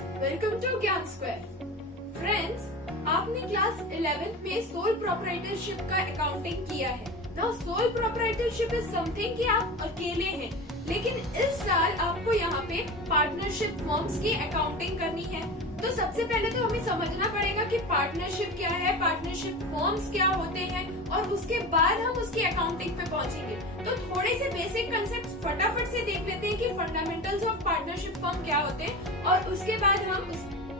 Welcome to ज्ञान square. Friends, आपने class 11th में सोल प्रोप्राइटरशिप का अकाउंटिंग किया है। Now sole proprietorship is something कि आप अकेले हैं, लेकिन इस साल आपको यहाँ पे पार्टनरशिप फर्म्स की अकाउंटिंग करनी है। तो सबसे पहले तो हमें समझना पड़ेगा कि पार्टनरशिप क्या है, पार्टनरशिप फर्म्स क्या होते हैं, और उसके बाद हम उसकी अकाउंटिंग पे पहुंचेंगे। तो थोड़े से बेसिक कंसेप्ट्स फटाफट से देख लेते हैं कि फंडामेंटल्स ऑफ पार्टनरशिप फर्म क्या होते हैं, और उसके बाद हम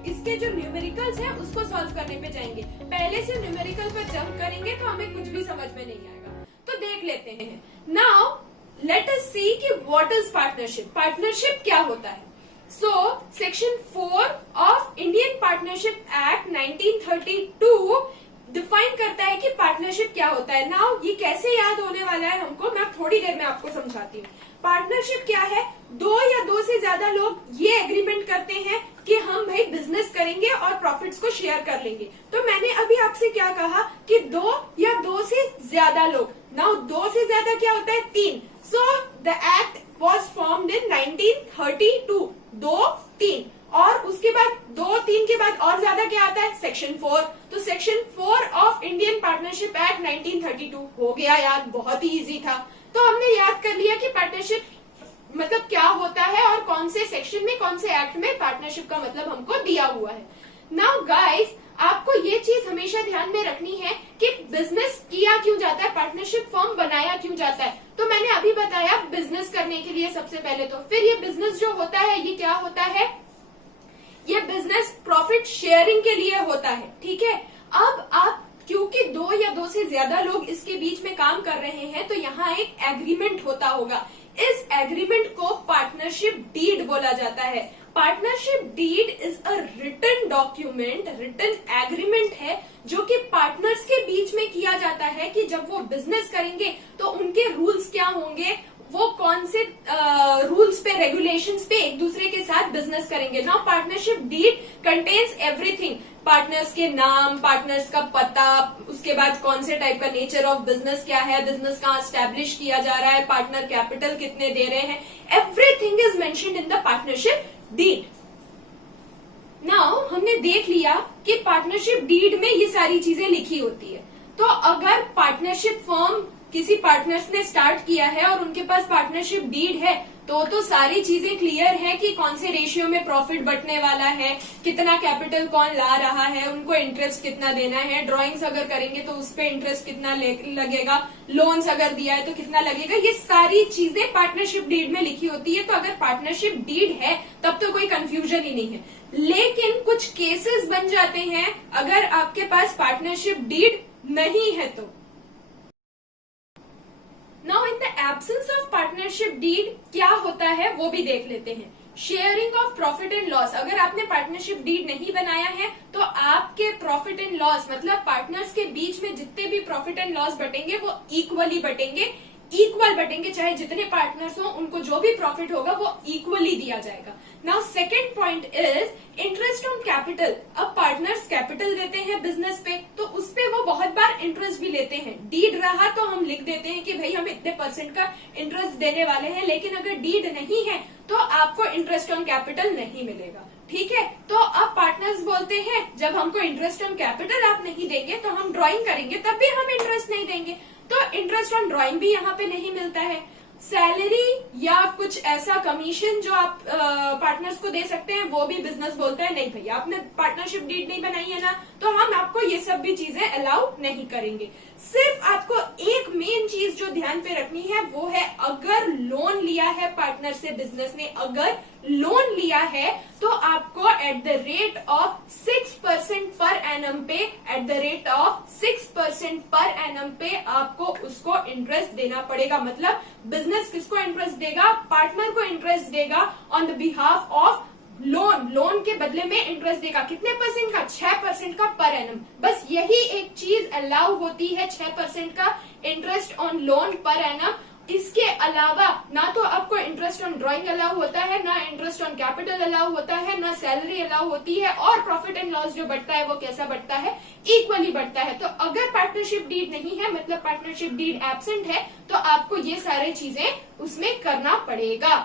इसके जो न्यूमेरिकल्स हैं उसको सॉल्व करने पे जाएंगे। पहले से न्यूमेरिकल पर जंप करेंगे तो हमें कुछ भी समझ में नहीं आएगा। तो देख लेते हैं। नाउ लेट अस सी कि व्हाट इज पार्टनरशिप। पार्टनरशिप क्या होता है? So section 4 of Indian partnership act 1932 define करता है कि पार्टनरशिप क्या होता है। नाउ ये कैसे याद होने वाला है हमको, मैं थोड़ी देर में आपको समझाती हूँ। पार्टनरशिप क्या है? दो या दो से ज्यादा लोग ये एग्रीमेंट करते हैं कि हम भाई बिजनेस करेंगे और प्रॉफिट्स को शेयर कर लेंगे। तो मैंने अभी आपसे क्या कहा कि दो या दो से ज्यादा लोग। नाउ दो से ज्यादा क्या होता है? तीन। So the act was formed in 1932। दो तीन, और उसके बाद दो तीन के बाद और ज्यादा क्या आता है? सेक्शन 4। तो section 4 of Indian partnership act 1932 हो गया याद, बहुत ही इजी था। तो हमने याद कर लिया कि पार्टनरशिप मतलब क्या होता है और कौन से सेक्शन में, कौन से एक्ट में पार्टनरशिप का मतलब हमको दिया हुआ है। नाउ गाइस, आपको ये चीज हमेशा ध्यान में रखनी है कि बिजनेस किया क्यों जाता है, पार्टनरशिप फर्म बनाया क्यों जाता है। तो मैंने अभी बताया बिजनेस करने के लिए सबसे पहले। तो फिर ये बिजनेस जो होता है ये क्या होता है? ये बिजनेस प्रॉफिट शेयरिंग के लिए होता है, ठीक है। अब आप क्योंकि दो या दो से ज्यादा लोग इसके बीच में काम कर रहे हैं, तो यहाँ एक एग्रीमेंट होता होगा। इस एग्रीमेंट को पार्टनरशिप डीड बोला जाता है। Partnership deed is a written document, written agreement है जो कि पार्टनर्स के बीच में किया जाता है कि जब वो बिजनेस करेंगे तो उनके रूल्स क्या होंगे, वो कौन से रूल्स पे, रेगुलेशंस पे एक दूसरे के साथ बिजनेस करेंगे। Now partnership deed contains everything. Partners के नाम, पार्टनर्स का पता, उसके बाद कौन से टाइप का नेचर ऑफ बिजनेस क्या है, बिजनेस कहाँ स्टैब्लिश किया जा रहा है, पार्टनर कैपिटल कितने दे रहे हैं, everything is mentioned in the partnership deed. Now हमने देख लिया कि पार्टनरशिप डीड में ये सारी चीजें लिखी होती है। तो अगर पार्टनरशिप फर्म किसी पार्टनर्स ने स्टार्ट किया है और उनके पास पार्टनरशिप डीड है, तो सारी चीजें क्लियर है कि कौन से रेशियो में प्रॉफिट बटने वाला है, कितना कैपिटल कौन ला रहा है, उनको इंटरेस्ट कितना देना है, ड्राइंग्स अगर करेंगे तो उस पे इंटरेस्ट कितना लगेगा, लोन्स अगर दिया है तो कितना लगेगा। ये सारी चीजें पार्टनरशिप डीड में लिखी होती है। तो अगर पार्टनरशिप डीड है तब तो कोई कंफ्यूजन ही नहीं है। लेकिन कुछ केसेस बन जाते हैं अगर आपके पास पार्टनरशिप डीड नहीं है तो। Now in the absence of partnership deed क्या होता है वो भी देख लेते हैं। Sharing of profit and loss. अगर आपने पार्टनरशिप डीड नहीं बनाया है तो आपके प्रॉफिट एंड लॉस मतलब पार्टनर्स के बीच में जितने भी प्रॉफिट एंड लॉस बटेंगे वो इक्वल बटेंगे, चाहे जितने पार्टनर्स हो उनको जो भी प्रॉफिट होगा वो इक्वली दिया जाएगा। Now second point is interest on capital. अब पार्टनर्स कैपिटल देते हैं बिजनेस पे, तो उस पे वो बहुत बार इंटरेस्ट भी लेते हैं। डीड रहा तो हम लिख देते हैं कि भाई हम इतने % का इंटरेस्ट देने वाले हैं, लेकिन अगर डीड नहीं है तो आपको इंटरेस्ट ऑन कैपिटल नहीं मिलेगा, ठीक है। तो अब पार्टनर्स बोलते हैं जब हमको इंटरेस्ट ऑन कैपिटल आप नहीं देंगे तो हम ड्राइंग करेंगे, तब भी हम इंटरेस्ट नहीं देंगे। तो इंटरेस्ट ऑन ड्राइंग भी यहाँ पे नहीं मिलता है। सैलरी या कुछ ऐसा कमीशन जो आप पार्टनर्स को दे सकते हैं वो भी बिजनेस बोलता है नहीं भैया आपने पार्टनरशिप डीड नहीं बनाई है ना, तो हम आपको ये सब भी चीजें अलाउ नहीं करेंगे। सिर्फ आपको एक मेन चीज जो ध्यान पे रखनी है वो है अगर लोन लिया है पार्टनर से बिजनेस ने, अगर लोन लिया है तो आपको at the rate of 6% per annum पे, at the rate of 6% per annum पे आपको उसको इंटरेस्ट देना पड़ेगा। मतलब बिजनेस किसको इंटरेस्ट देगा? पार्टनर को इंटरेस्ट देगा on the behalf of loan के बदले में इंटरेस्ट देगा। कितने % का? 6% का पर एनम। बस यही एक चीज अलाउ होती है, 6% का interest on loan per annum. इसके अलावा ना तो आपको इंटरेस्ट ऑन ड्राइंग अलाउ होता है, ना इंटरेस्ट ऑन कैपिटल अलाउ होता है, ना सैलरी अलाउ होती है, और प्रॉफिट एंड लॉस जो बढ़ता है वो कैसा बढ़ता है? इक्वली बढ़ता है। तो अगर पार्टनरशिप डीड नहीं है मतलब पार्टनरशिप डीड एब्सेंट है तो आपको ये सारी चीजें उसमें करना पड़ेगा।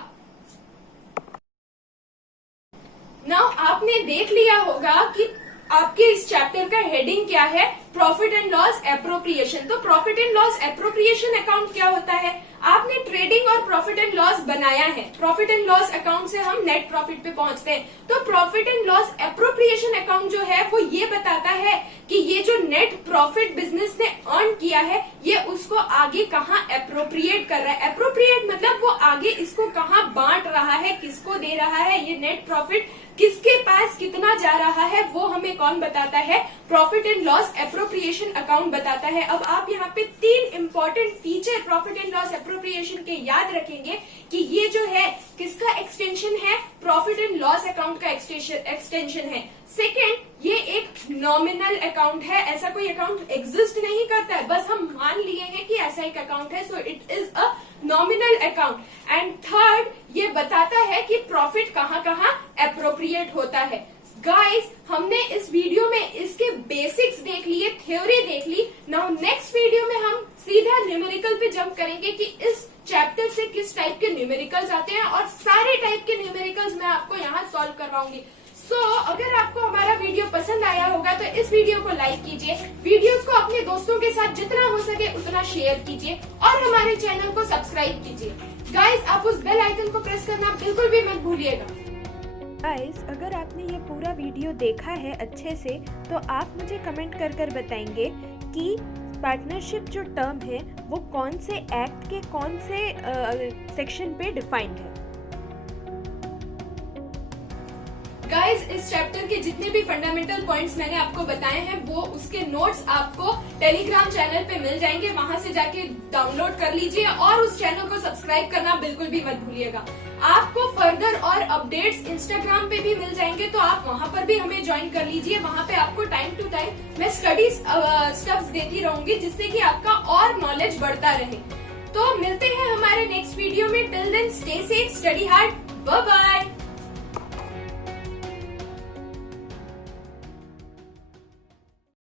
नाउ आपने देख लिया होगा कि आपके इस चैप्टर का हेडिंग क्या है, प्रॉफिट एंड लॉस एप्रोप्रिएशन। तो profit and loss appropriation account क्या होता है? आपने ट्रेडिंग और प्रॉफिट एंड लॉस बनाया है। प्रॉफिट एंड लॉस अकाउंट से हम नेट प्रॉफिट पे पहुंचते हैं। तो profit and loss appropriation account जो है वो ये बताता है कि ये जो नेट प्रॉफिट बिजनेस ने अर्न किया है ये उसको आगे कहाँ एप्रोप्रिएट कर रहा है। एप्रोप्रिएट मतलब वो आगे इसको कहाँ बांट रहा है, किसको दे रहा है, ये नेट प्रॉफिट किसके पास कितना जा रहा है वो हमें कौन बताता है? Profit and loss appropriation account बताता है। अब आप यहाँ पे 3 important feature profit and loss appropriation के याद रखेंगे कि ये जो है किसका एक्सटेंशन है? प्रॉफिट एंड लॉस अकाउंट का एक्सटेंशन है। सेकेंड, ये एक नॉमिनल अकाउंट है, ऐसा कोई अकाउंट एग्जिस्ट नहीं करता है, बस हम मान लिए हैं कि ऐसा एक अकाउंट है, so it is a nominal account. And third, ये बताता है कि प्रॉफिट कहाँ कहाँ एप्रोप्रिएट होता है। गाइस, हमने इस वीडियो में इसके बेसिक्स देख लिए, थ्योरी देख ली। नाउ नेक्स्ट वीडियो में हम सीधा न्यूमेरिकल पे जंप करेंगे कि इस चैप्टर से किस टाइप के न्यूमेरिकल्स आते हैं और सारे टाइप के न्यूमेरिकल्स मैं आपको यहाँ सॉल्व करवाऊंगी। अगर आपको हमारा वीडियो पसंद आया होगा तो इस वीडियो को लाइक कीजिए, वीडियोस को अपने दोस्तों के साथ जितना हो सके उतना शेयर कीजिए और हमारे चैनल को सब्सक्राइब कीजिए। गाइस, आप उस बेल आइकन को प्रेस करना बिल्कुल भी मत भूलिएगा। गाइस, अगर आपने ये पूरा वीडियो देखा है अच्छे से तो आप मुझे कमेंट कर बताएंगे कि पार्टनरशिप जो टर्म है वो कौन से एक्ट के कौन से सेक्शन पे डिफाइंड है। गाइज, इस चैप्टर के जितने भी फंडामेंटल पॉइंट्स मैंने आपको बताए हैं वो उसके नोट्स आपको टेलीग्राम चैनल पे मिल जाएंगे, वहां से जाके डाउनलोड कर लीजिए और उस चैनल को सब्सक्राइब करना बिल्कुल भी मत भूलिएगा। आपको फर्दर और अपडेट्स इंस्टाग्राम पे भी मिल जाएंगे, तो आप वहां पर भी हमें ज्वाइन कर लीजिए। वहां पे आपको टाइम टू टाइम मैं स्टडी स्टेप्स देती रहूंगी जिससे कि आपका और नॉलेज बढ़ता रहे। तो मिलते हैं हमारे नेक्स्ट वीडियो में। Till then stay safe, study hard, bye bye.